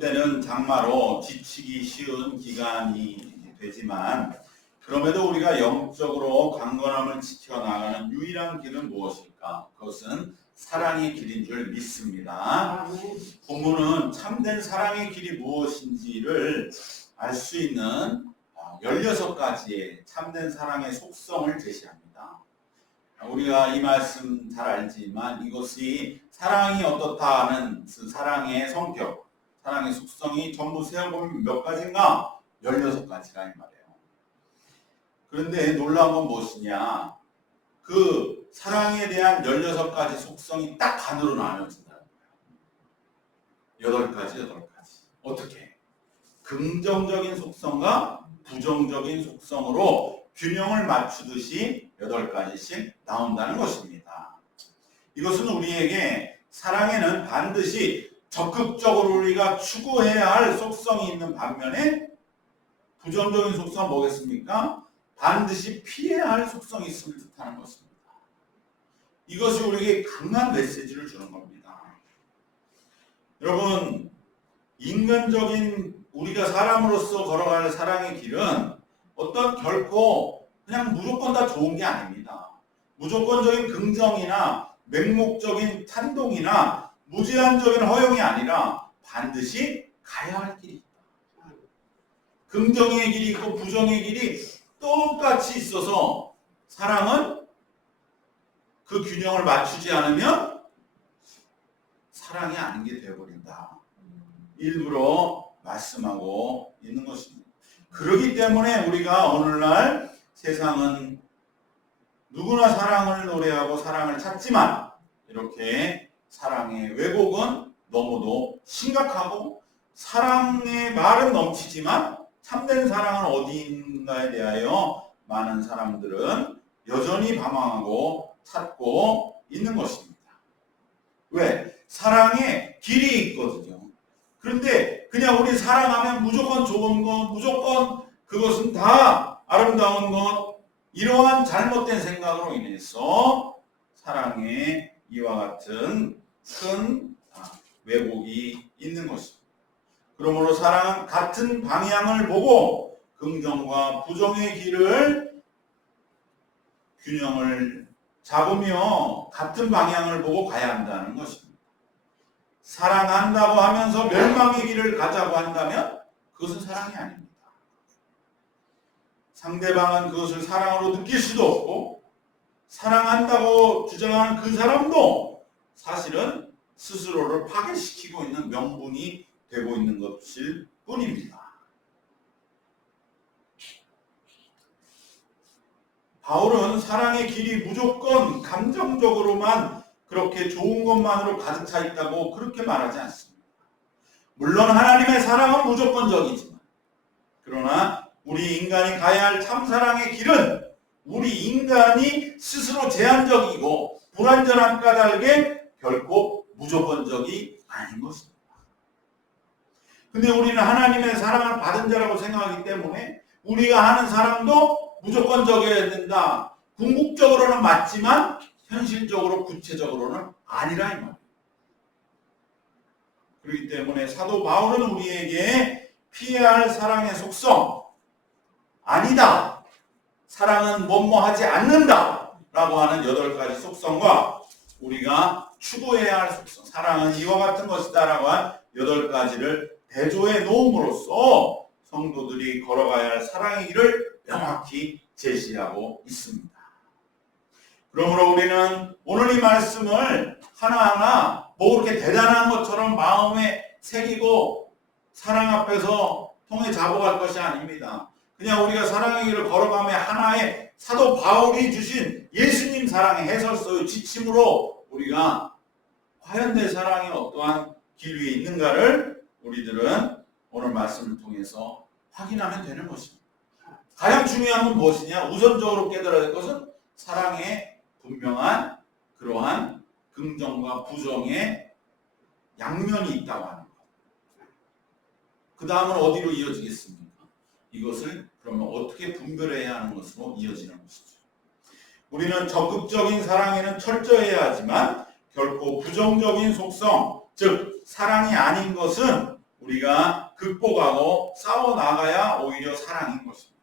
때는 장마로 지치기 쉬운 기간이 되지만 그럼에도 우리가 영적으로 강건함을 지켜나가는 유일한 길은 무엇일까? 그것은 사랑의 길인 줄 믿습니다. 본문은 참된 사랑의 길이 무엇인지를 알 수 있는 16가지의 참된 사랑의 속성을 제시합니다. 우리가 이 말씀 잘 알지만 이것이 사랑이 어떻다 하는 그 사랑의 성격, 사랑의 속성이 전부 세어보면 몇 가지인가? 16가지라 이 말이에요. 그런데 놀라운 건 무엇이냐? 그 사랑에 대한 16가지 속성이 딱 반으로 나눠진다는 거예요. 8가지. 어떻게? 긍정적인 속성과 부정적인 속성으로 균형을 맞추듯이 8가지씩 나온다는 것입니다. 이것은 우리에게 사랑에는 반드시 적극적으로 우리가 추구해야 할 속성이 있는 반면에 부정적인 속성은 뭐겠습니까? 반드시 피해야 할 속성이 있음을 뜻하는 것입니다. 이것이 우리에게 강한 메시지를 주는 겁니다. 여러분, 인간적인 우리가 사람으로서 걸어갈 사랑의 길은 어떤 결코 그냥 무조건 다 좋은 게 아닙니다. 무조건적인 긍정이나 맹목적인 찬동이나 무제한적인 허용이 아니라 반드시 가야 할 길이 있다. 긍정의 길이 있고 부정의 길이 똑같이 있어서 사랑은 그 균형을 맞추지 않으면 사랑이 아닌 게 되어버린다. 일부러 말씀하고 있는 것입니다. 그렇기 때문에 우리가 오늘날 세상은 누구나 사랑을 노래하고 사랑을 찾지만 이렇게 사랑의 왜곡은 너무도 심각하고 사랑의 말은 넘치지만 참된 사랑은 어디인가에 대하여 많은 사람들은 여전히 방황하고 찾고 있는 것입니다. 왜? 사랑에 길이 있거든요. 그런데 그냥 우리 사랑하면 무조건 좋은 것, 무조건 그것은 다 아름다운 것, 이러한 잘못된 생각으로 인해서 사랑에 이와 같은 큰 왜곡이 있는 것입니다. 그러므로 사랑은 같은 방향을 보고 긍정과 부정의 길을 균형을 잡으며 같은 방향을 보고 가야 한다는 것입니다. 사랑한다고 하면서 멸망의 길을 가자고 한다면 그것은 사랑이 아닙니다. 상대방은 그것을 사랑으로 느낄 수도 없고 사랑한다고 주장하는 그 사람도 사실은 스스로를 파괴시키고 있는 명분이 되고 있는 것일 뿐입니다. 바울은 사랑의 길이 무조건 감정적으로만 그렇게 좋은 것만으로 가득 차 있다고 그렇게 말하지 않습니다. 물론 하나님의 사랑은 무조건적이지만 그러나 우리 인간이 가야 할 참사랑의 길은 우리 인간이 스스로 제한적이고 불완전한 까닭에 결코 무조건적이 아닌 것입니다. 근데 우리는 하나님의 사랑을 받은 자라고 생각하기 때문에 우리가 하는 사랑도 무조건적이어야 된다. 궁극적으로는 맞지만 현실적으로 구체적으로는 아니라 이 말이에요. 그렇기 때문에 사도 바울은 우리에게 피해야 할 사랑의 속성, 아니다. 사랑은 뭐뭐하지 않는다. 라고 하는 8가지 속성과 우리가 추구해야 할 속성, 사랑은 이와 같은 것이다. 라고 한 8가지를 대조해 놓음으로써 성도들이 걸어가야 할 사랑의 길을 명확히 제시하고 있습니다. 그러므로 우리는 오늘 이 말씀을 하나하나 뭐 그렇게 대단한 것처럼 마음에 새기고 사랑 앞에서 통해 잡아갈 것이 아닙니다. 그냥 우리가 사랑의 길을 걸어가며 하나의 사도 바울이 주신 예수님 사랑의 해설서의 지침으로 우리가 과연 내 사랑이 어떠한 길 위에 있는가를 우리들은 오늘 말씀을 통해서 확인하면 되는 것입니다. 가장 중요한 건 무엇이냐? 우선적으로 깨달아야 될 것은 사랑의 분명한 그러한 긍정과 부정의 양면이 있다고 하는 것. 그 다음은 어디로 이어지겠습니까? 이것을 그러면 어떻게 분별해야 하는 것으로 이어지는 것이죠. 우리는 적극적인 사랑에는 철저해야 하지만 결코 부정적인 속성, 즉 사랑이 아닌 것은 우리가 극복하고 싸워나가야 오히려 사랑인 것입니다.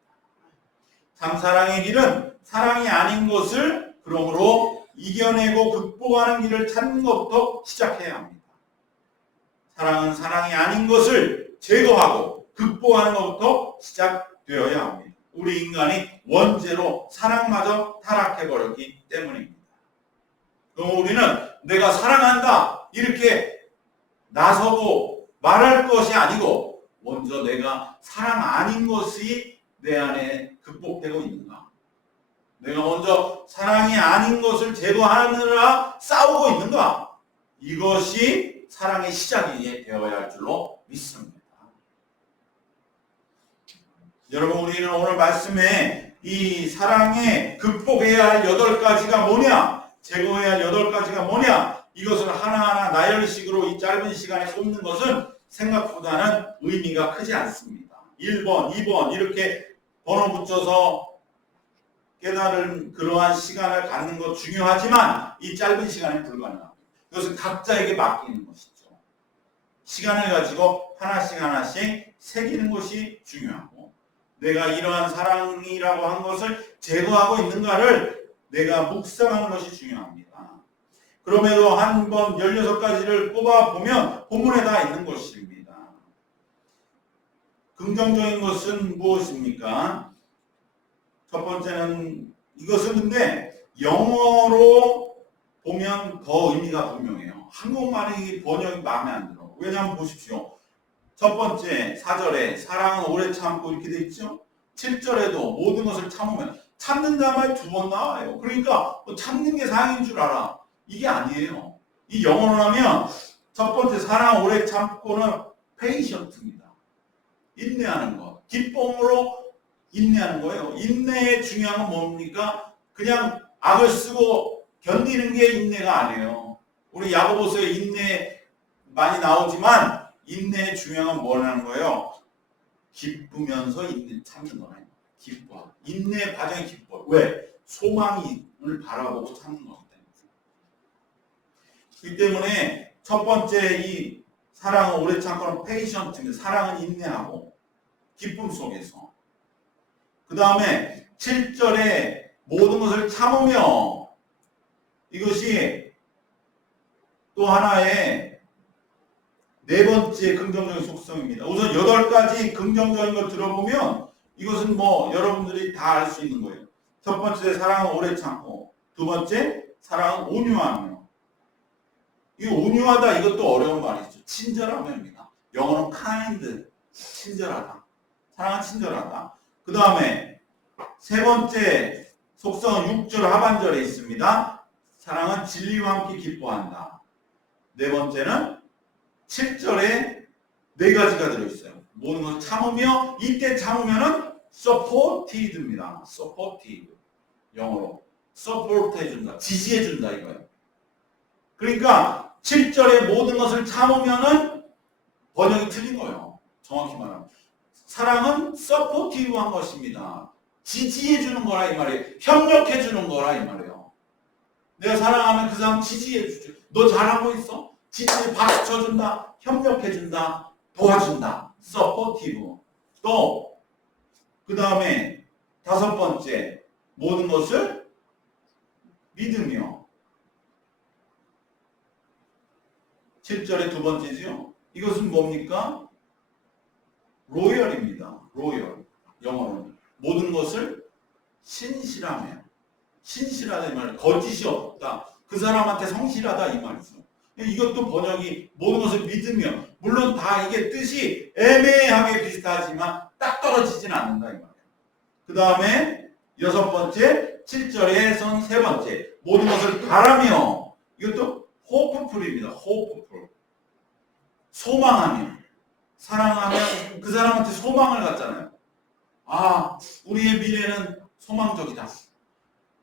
참 사랑의 길은 사랑이 아닌 것을 그러므로 이겨내고 극복하는 길을 찾는 것부터 시작해야 합니다. 사랑은 사랑이 아닌 것을 제거하고 극복하는 것부터 시작되어야 합니다. 우리 인간이 원죄로 사랑마저 타락해버렸기 때문입니다. 그럼 우리는 내가 사랑한다 이렇게 나서고 말할 것이 아니고 먼저 내가 사랑 아닌 것이 내 안에 극복되고 있는가? 내가 먼저 사랑이 아닌 것을 제거하느라 싸우고 있는가? 이것이 사랑의 시작이 되어야 할 줄로 믿습니다. 여러분, 우리는 오늘 말씀에 이 사랑에 극복해야 할 8가지가 뭐냐? 제거해야 할 8가지가 뭐냐? 이것을 하나하나 나열식으로 이 짧은 시간에 꼽는 것은 생각보다는 의미가 크지 않습니다. 1번, 2번 이렇게 번호 붙여서 깨달은 그러한 시간을 갖는 것 중요하지만 이 짧은 시간에 불가능합니다. 이것은 각자에게 맡기는 것이죠. 시간을 가지고 하나씩 새기는 것이 중요하고 내가 이러한 사랑이라고 한 것을 제거하고 있는가를 내가 묵상하는 것이 중요합니다. 그럼에도 한번 16가지를 꼽아보면 본문에 다 있는 것입니다. 긍정적인 것은 무엇입니까? 첫 번째는 이것은 근데 영어로 보면 더 의미가 분명해요. 한국말이 번역이 마음에 안 들어. 왜냐하면 보십시오. 첫 번째 4절에 사랑은 오래 참고 이렇게 돼 있죠. 7절에도 모든 것을 참으면 참는다는 말이 2번 나와요. 그러니까 참는 게 사랑인 줄 알아. 이게 아니에요. 이 영어로 하면 첫 번째 사랑은 오래 참고는 patient입니다. 인내하는 것. 기쁨으로 인내하는 거예요. 인내의 중요한 건 뭡니까? 그냥 악을 쓰고 견디는 게 인내가 아니에요. 우리 야고보서에 인내 많이 나오지만 인내의 중요한 건 뭐라는 거예요? 기쁘면서 인내 참는 거예요. 기뻐. 인내 과정이 기뻐. 왜? 소망을 바라보고 참는 거기 때문에. 그렇기 때문에 첫 번째 이 사랑은 오래 참고는 페이션트입니다. 사랑은 인내하고 기쁨 속에서. 그 다음에 7절에 모든 것을 참으며 이것이 또 하나의 네 번째 긍정적인 속성입니다. 우선 8가지 긍정적인 걸 들어보면 이것은 뭐 여러분들이 다 알 수 있는 거예요. 첫 번째 사랑은 오래 참고, 두 번째 사랑은 온유하며. 이 온유하다 이것도 어려운 말이죠. 친절하며입니다. 영어는 kind, 친절하다. 사랑은 친절하다. 그 다음에 세 번째 속성은 6절 하반절에 있습니다. 사랑은 진리와 함께 기뻐한다. 네 번째는 7절에 4가지가 들어있어요. 모든 것을 참으며 이때 참으면은 supported입니다. supported. 영어로 support 해준다. 지지해준다 이거예요. 그러니까 7절에 모든 것을 참으면은 번역이 틀린 거예요. 정확히 말하면. 사랑은 supportive한 것입니다. 지지해주는 거라 이 말이에요. 협력해주는 거라 이 말이에요. 내가 사랑하면 그 사람 지지해주죠. 너 잘하고 있어? 지지해 박수 쳐준다. 협력해준다. 도와준다. supportive. 또 그 다음에 5번째 모든 것을 믿으며 7절의 2번째지요. 이것은 뭡니까? 로열입니다. 로열. 영어로는 모든 것을 신실하며. 신실하다 이 말은 거짓이 없다. 그 사람한테 성실하다 이 말이죠. 이것도 번역이 모든 것을 믿으며 물론 다 이게 뜻이 애매하게 비슷하지만 딱 떨어지진 않는다 이 말이에요. 그 다음에 6번째 7절에선 3번째 모든 것을 바라며 이것도 호프풀입니다. 호프풀. 소망하며 사랑하면 그 사람한테 소망을 갖잖아요. 아, 우리의 미래는 소망적이다.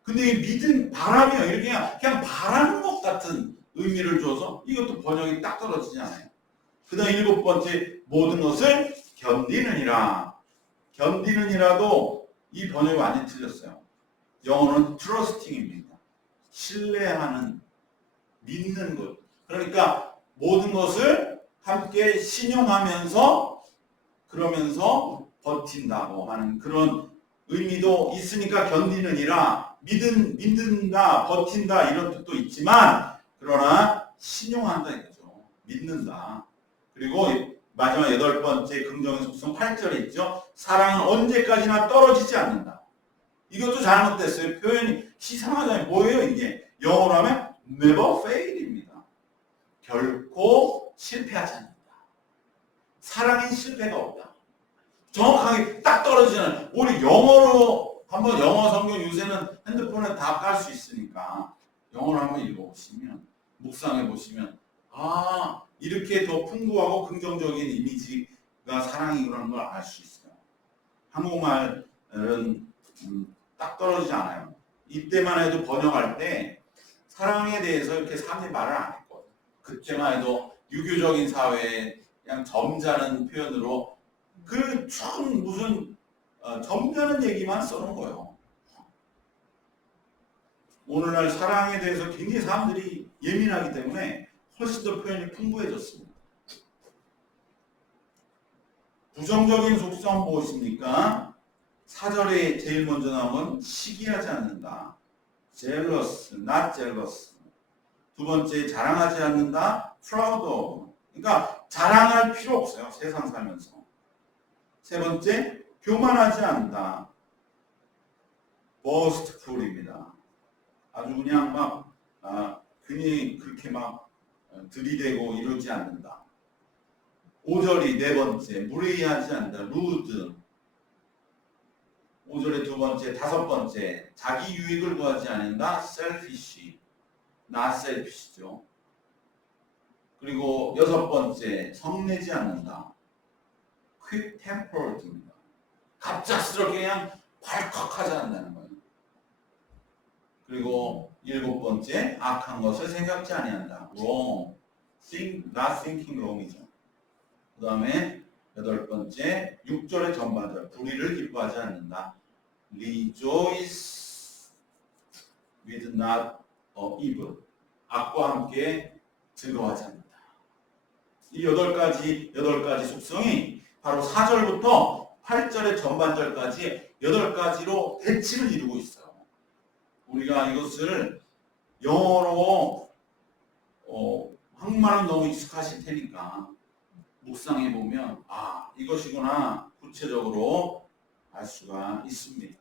근데 이 믿음, 바라며 이렇게 그냥 바라는 것 같은 의미를 줘서 이것도 번역이 딱 떨어지지 않아요. 그 다음 7번째 모든 것을 견디느니라. 견디느니라도 이 번역이 완전히 틀렸어요. 영어는 trusting입니다. 신뢰하는, 믿는 것. 그러니까 모든 것을 함께 신용하면서 그러면서 버틴다고 하는 그런 의미도 있으니까 견디느니라 믿는다, 버틴다 이런 뜻도 있지만 그러나 신용한다 이거죠. 믿는다. 그리고 마지막 8번째 긍정의 속성 8절에 있죠. 사랑은 언제까지나 떨어지지 않는다. 이것도 잘못됐어요. 표현이 이상하잖아요. 뭐예요 이게? 영어로 하면 never fail입니다. 결코 실패하지 않는다. 사랑엔 실패가 없다. 정확하게 딱 떨어지는, 우리 영어로 한번 영어 성경 요새는 핸드폰에 다 깔 수 있으니까 영어로 한번 읽어보시면, 묵상해 보시면 이렇게 더 풍부하고 긍정적인 이미지가 사랑이라는 걸 알 수 있어요. 한국말은 딱 떨어지지 않아요. 이때만 해도 번역할 때 사랑에 대해서 이렇게 사람들이 말을 안 했거든요. 그때만 해도 유교적인 사회에 그냥 점잖은 표현으로 무슨 점잖은 얘기만 써놓은 거예요. 오늘날 사랑에 대해서 굉장히 사람들이 예민하기 때문에 훨씬 더 표현이 풍부해졌습니다. 부정적인 속성 무엇입니까? 4절에 제일 먼저 나오면 시기하지 않는다. jealous, not jealous. 두 번째 자랑하지 않는다. proud of. 그러니까 자랑할 필요 없어요. 세상 살면서. 세 번째 교만하지 않는다. boastful입니다. 아주 그냥 괜히 그렇게 들이대고 이러지 않는다. 5절이 네 번째 무례하지 않는다. rude. 5절의 두 번째, 다섯 번째, 자기 유익을 구하지 않는다. selfish, not selfish죠. 그리고 여섯 번째, 성내지 않는다. quick tempered입니다. 갑작스럽게 그냥 괄컥하지 않는다는 거예요. 그리고 일곱 번째, 악한 것을 생각지 아니한다. wrong, not thinking wrong이죠. 그 다음에 여덟 번째, 6절의 전반절, 불의를 기뻐하지 않는다. Rejoice with not evil. 악과 함께 즐거워하지 않는다. 이 여덟 가지 속성이 바로 4절부터 8절의 전반절까지 8가지로 대치를 이루고 있어요. 우리가 이것을 영어로 한국말은 너무 익숙하실 테니까 묵상해 보면 이것이구나 구체적으로 알 수가 있습니다.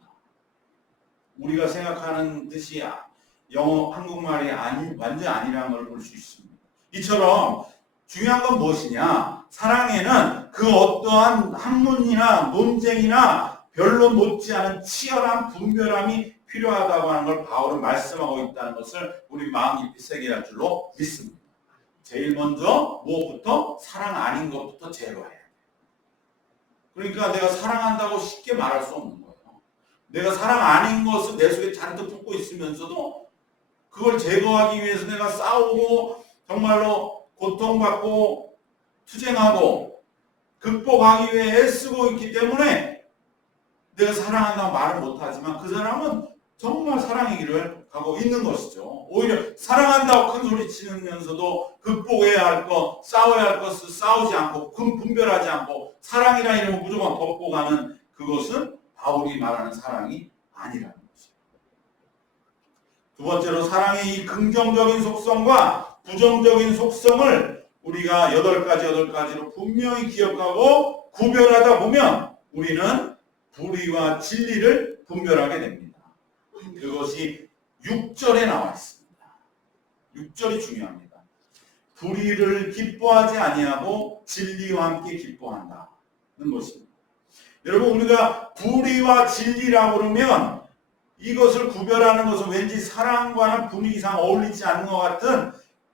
우리가 생각하는 뜻이 한국말이 완전 아니라는 걸 볼 수 있습니다. 이처럼 중요한 건 무엇이냐? 사랑에는 그 어떠한 학문이나 논쟁이나 별로 못지않은 치열한 분별함이 필요하다고 하는 걸 바울은 말씀하고 있다는 것을 우리 마음 깊이 새겨야 할 줄로 믿습니다. 제일 먼저 무엇부터? 사랑 아닌 것부터 제거해야 돼. 그러니까 내가 사랑한다고 쉽게 말할 수 없는 거예요. 내가 사랑 아닌 것을 내 속에 잔뜩 품고 있으면서도 그걸 제거하기 위해서 내가 싸우고 정말로 고통받고 투쟁하고 극복하기 위해 애쓰고 있기 때문에 내가 사랑한다고 말을 못하지만 그 사람은 정말 사랑의 길을 가고 있는 것이죠. 오히려 사랑한다고 큰 소리 치면서도 극복해야 할 것, 싸워야 할 것을 싸우지 않고 분별하지 않고 사랑이라 이러면 무조건 덮고 가는 그것은 바울이 말하는 사랑이 아니라는 것이죠. 두 번째로 사랑의 이 긍정적인 속성과 부정적인 속성을 우리가 8가지로 분명히 기억하고 구별하다 보면 우리는 불의와 진리를 분별하게 됩니다. 그것이 6절에 나와 있습니다. 6절이 중요합니다. 불의를 기뻐하지 아니하고 진리와 함께 기뻐한다는 것입니다. 여러분, 우리가 불의와 진리라고 그러면 이것을 구별하는 것은 왠지 사랑과는 분위기상 어울리지 않는 것 같은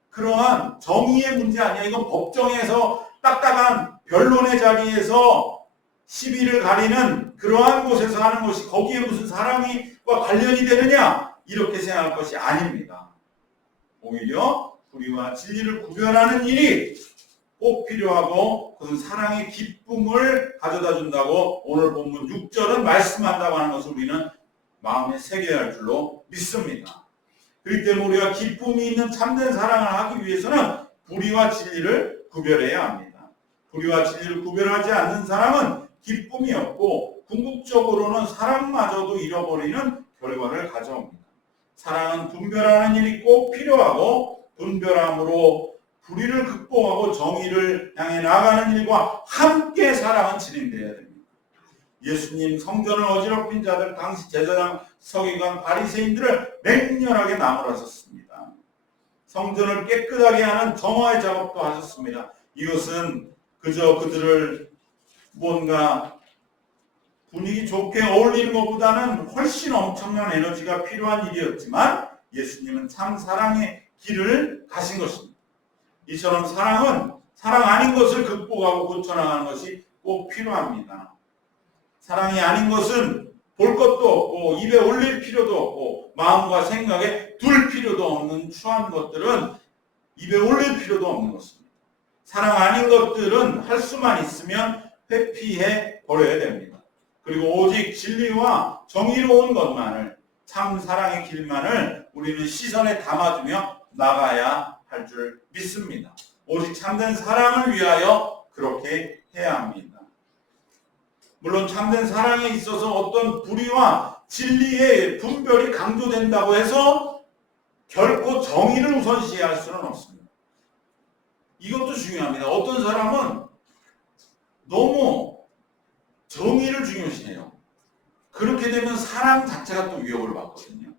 그러한 정의의 문제 아니야. 이건 법정에서 딱딱한 변론의 자리에서 시비를 가리는 그러한 곳에서 하는 것이 거기에 무슨 사랑과 관련이 되느냐? 이렇게 생각할 것이 아닙니다. 오히려 불의와 진리를 구별하는 일이 꼭 필요하고 그것은 사랑의 기쁨을 가져다 준다고 오늘 본문 6절은 말씀한다고 하는 것을 우리는 마음에 새겨야 할 줄로 믿습니다. 그렇기 때문에 우리가 기쁨이 있는 참된 사랑을 하기 위해서는 불의와 진리를 구별해야 합니다. 불의와 진리를 구별하지 않는 사람은 기쁨이 없고 궁극적으로는 사랑마저도 잃어버리는 결과를 가져옵니다. 사랑은 분별하는 일이 꼭 필요하고 분별함으로 불의를 극복하고 정의를 향해 나아가는 일과 함께 사랑은 진행되어야 됩니다. 예수님 성전을 어지럽힌 자들, 당시 제사장, 서기관, 바리새인들을 맹렬하게 나무라셨습니다. 성전을 깨끗하게 하는 정화의 작업도 하셨습니다. 이것은 그저 그들을 뭔가 분위기 좋게 어울리는 것보다는 훨씬 엄청난 에너지가 필요한 일이었지만 예수님은 참 사랑의 길을 가신 것입니다. 이처럼 사랑은 사랑 아닌 것을 극복하고 고쳐나가는 것이 꼭 필요합니다. 사랑이 아닌 것은 볼 것도 없고 입에 올릴 필요도 없고 마음과 생각에 둘 필요도 없는 추한 것들은 입에 올릴 필요도 없는 것입니다. 사랑 아닌 것들은 할 수만 있으면 회피해 버려야 됩니다. 그리고 오직 진리와 정의로운 것만을, 참 사랑의 길만을 우리는 시선에 담아두며 나가야 할 줄 믿습니다. 오직 참된 사랑을 위하여 그렇게 해야 합니다. 물론 참된 사랑에 있어서 어떤 불의와 진리의 분별이 강조된다고 해서 결코 정의를 우선시해야 할 수는 없습니다. 이것도 중요합니다. 어떤 사람은 너무 정의를 중요시해요. 그렇게 되면 사랑 자체가 또 위협을 받거든요.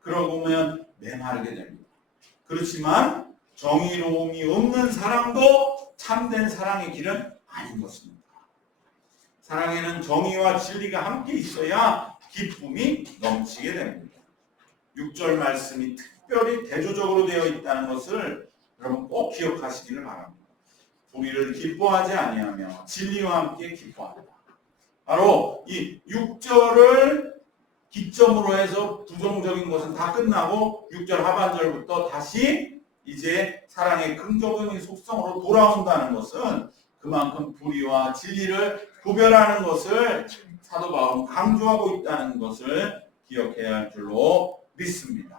그러고 보면 메마르게 됩니다. 그렇지만 정의로움이 없는 사랑도 참된 사랑의 길은 아닌 것입니다. 사랑에는 정의와 진리가 함께 있어야 기쁨이 넘치게 됩니다. 6절 말씀이 특별히 대조적으로 되어 있다는 것을 여러분 꼭 기억하시기를 바랍니다. 불의를 기뻐하지 아니하며 진리와 함께 기뻐한다. 바로 이 6절을 기점으로 해서 부정적인 것은 다 끝나고 6절 하반절부터 다시 이제 사랑의 긍정적인 속성으로 돌아온다는 것은 그만큼 불의와 진리를 구별하는 것을 사도 바울은 강조하고 있다는 것을 기억해야 할 줄로 믿습니다.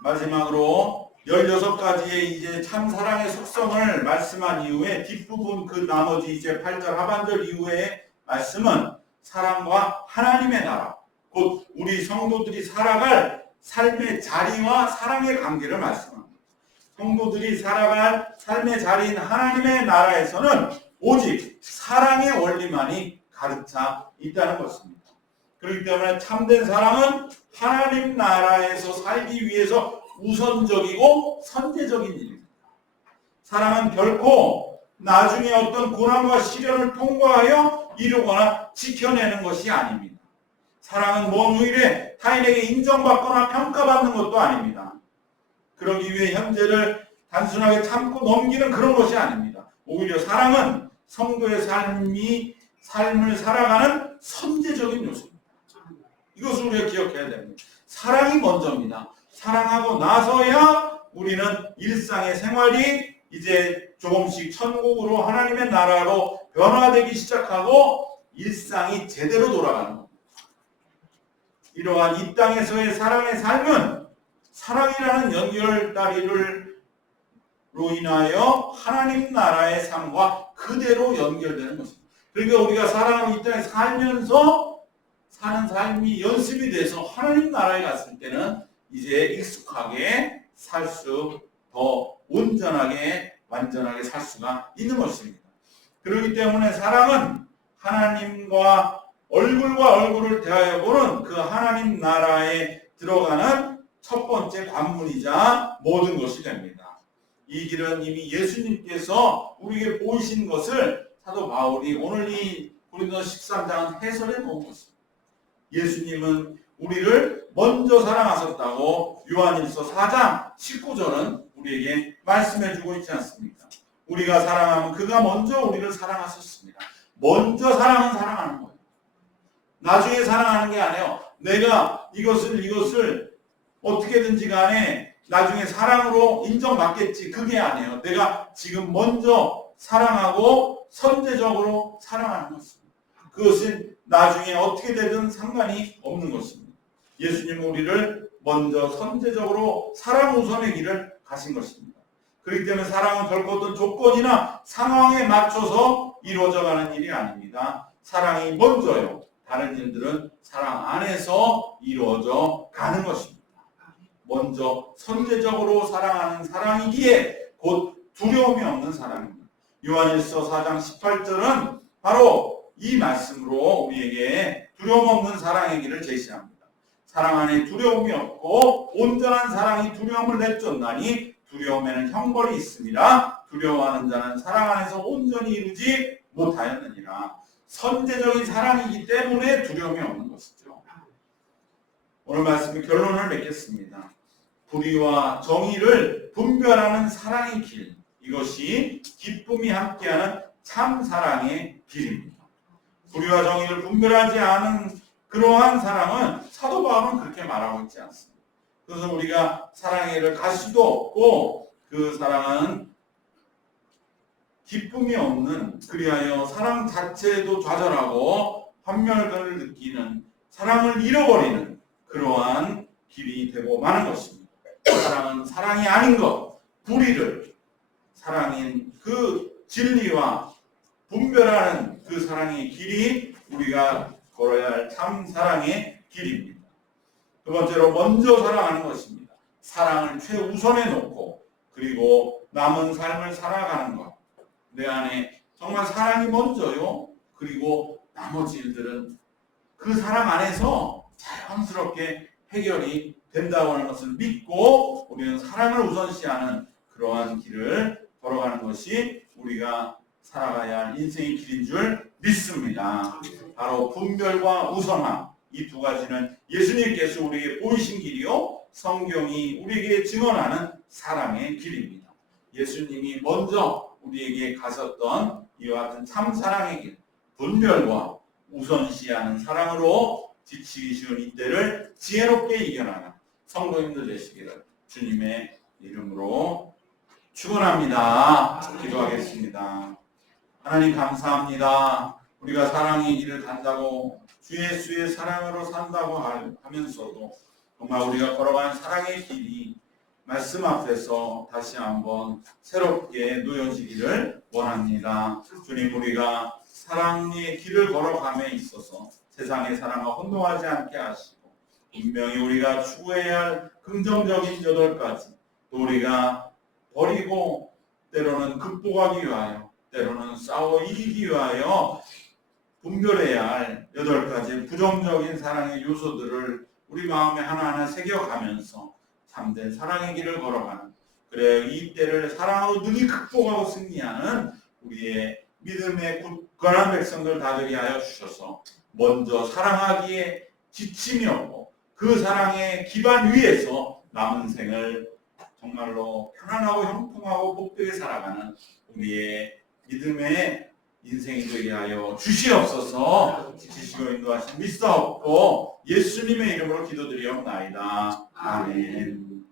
마지막으로 16가지의 이제 참사랑의 속성을 말씀한 이후에 뒷부분 그 나머지 이제 8절 하반절 이후의 말씀은 사랑과 하나님의 나라, 곧 우리 성도들이 살아갈 삶의 자리와 사랑의 관계를 말씀합니다. 성도들이 살아갈 삶의 자리인 하나님의 나라에서는 오직 사랑의 원리만이 가르쳐 있다는 것입니다. 그렇기 때문에 참된 사랑은 하나님 나라에서 살기 위해서 우선적이고 선제적인 일입니다. 사랑은 결코 나중에 어떤 고난과 시련을 통과하여 이루거나 지켜내는 것이 아닙니다. 사랑은 먼 후일에 타인에게 인정받거나 평가받는 것도 아닙니다. 그러기 위해 현재를 단순하게 참고 넘기는 그런 것이 아닙니다. 오히려 사랑은 성도의 삶을 살아가는 선제적인 요소입니다. 이것을 우리가 기억해야 됩니다. 사랑이 먼저입니다. 사랑하고 나서야 우리는 일상의 생활이 이제 조금씩 천국으로 하나님의 나라로 변화되기 시작하고 일상이 제대로 돌아가는 겁니다. 이러한 이 땅에서의 사랑의 삶은 사랑이라는 연결다리로 인하여 하나님 나라의 삶과 그대로 연결되는 것입니다. 그러니까 우리가 사랑을 이 땅에 살면서 사는 삶이 연습이 돼서 하나님 나라에 갔을 때는 이제 익숙하게 살 수, 더 온전하게 완전하게 살 수가 있는 것입니다. 그렇기 때문에 사랑은 하나님과 얼굴과 얼굴을 대하여 보는 그 하나님 나라에 들어가는 첫 번째 관문이자 모든 것이 됩니다. 이 길은 이미 예수님께서 우리에게 보이신 것을 사도 바울이 오늘 이 고린도서 13장은 해설해 본 것입니다. 예수님은 우리를 먼저 사랑하셨다고 요한일서 4장 19절은 우리에게 말씀해 주고 있지 않습니까? 우리가 사랑하면 그가 먼저 우리를 사랑하셨습니다. 먼저 사랑하는 거예요. 나중에 사랑하는 게 아니에요. 내가 이것을 어떻게든지 간에 나중에 사랑으로 인정받겠지. 그게 아니에요. 내가 지금 먼저 사랑하고 선제적으로 사랑하는 것입니다. 그것은 나중에 어떻게 되든 상관이 없는 것입니다. 예수님은 우리를 먼저 선제적으로 사랑 우선의 길을 가신 것입니다. 그렇기 때문에 사랑은 결코 어떤 조건이나 상황에 맞춰서 이루어져가는 일이 아닙니다. 사랑이 먼저요. 다른 일들은 사랑 안에서 이루어져 가는 것입니다. 먼저 선제적으로 사랑하는 사랑이기에 곧 두려움이 없는 사랑입니다. 요한일서 4장 18절은 바로 이 말씀으로 우리에게 두려움 없는 사랑의 길을 제시합니다. 사랑 안에 두려움이 없고 온전한 사랑이 두려움을 내쫓나니 두려움에는 형벌이 있습니다. 두려워하는 자는 사랑 안에서 온전히 이루지 못하였느니라. 선제적인 사랑이기 때문에 두려움이 없는 것이죠. 오늘 말씀의 결론을 맺겠습니다. 불의와 정의를 분별하는 사랑의 길, 이것이 기쁨이 함께하는 참 사랑의 길입니다. 불의와 정의를 분별하지 않은 그러한 사랑은 사도 바울은 그렇게 말하고 있지 않습니다. 그래서 우리가 사랑의 길을 갈 수도 없고 그 사랑은 기쁨이 없는, 그리하여 사랑 자체도 좌절하고 환멸감을 느끼는, 사랑을 잃어버리는 그러한 길이 되고 마는 것입니다. 사랑은 사랑이 아닌 것, 불의를 사랑인 그 진리와 분별하는 그 사랑의 길이 우리가 걸어야 할 참 사랑의 길입니다. 두 번째로 먼저 사랑하는 것입니다. 사랑을 최우선에 놓고 그리고 남은 삶을 살아가는 것. 내 안에 정말 사랑이 먼저요. 그리고 나머지 일들은 그 사랑 안에서 자연스럽게 해결이 된다고 하는 것을 믿고 우리는 사랑을 우선시하는 그러한 길을 걸어가는 것이 우리가 살아가야 할 인생의 길인 줄 믿습니다. 바로 분별과 우선함, 이 두 가지는 예수님께서 우리에게 보이신 길이요, 성경이 우리에게 증언하는 사랑의 길입니다. 예수님이 먼저 우리에게 가셨던 이와 같은 참 사랑의 길, 분별과 우선시하는 사랑으로 지치기 쉬운 이때를 지혜롭게 이겨나가는 성도님들 되시기를 주님의 이름으로 축원합니다. 기도하겠습니다. 하나님 감사합니다. 우리가 사랑의 길을 간다고 주 예수의 사랑으로 산다고 하면서도 정말 우리가 걸어가는 사랑의 길이 말씀 앞에서 다시 한번 새롭게 놓여지기를 원합니다. 주님, 우리가 사랑의 길을 걸어감에 있어서 세상의 사랑과 혼동하지 않게 하시고 분명히 우리가 추구해야 할 긍정적인 8가지, 또 우리가 버리고 때로는 극복하기 위하여, 때로는 싸워 이기기 위하여 분별해야 할 8가지 부정적인 사랑의 요소들을 우리 마음에 하나하나 새겨가면서 참된 사랑의 길을 걸어가는, 그래 이때를 사랑으로 능히 극복하고 승리하는 우리의 믿음의 굳건한 백성들 다 되게 하여 주셔서 먼저 사랑하기에 지침이 없고 그 사랑의 기반 위에서 남은 생을 정말로 편안하고 형통하고 복되게 살아가는 우리의 믿음의 인생이 되게 하여 주시옵소서. 지시고 인도하신 믿사옵고 예수님의 이름으로 기도드리옵나이다. 아멘.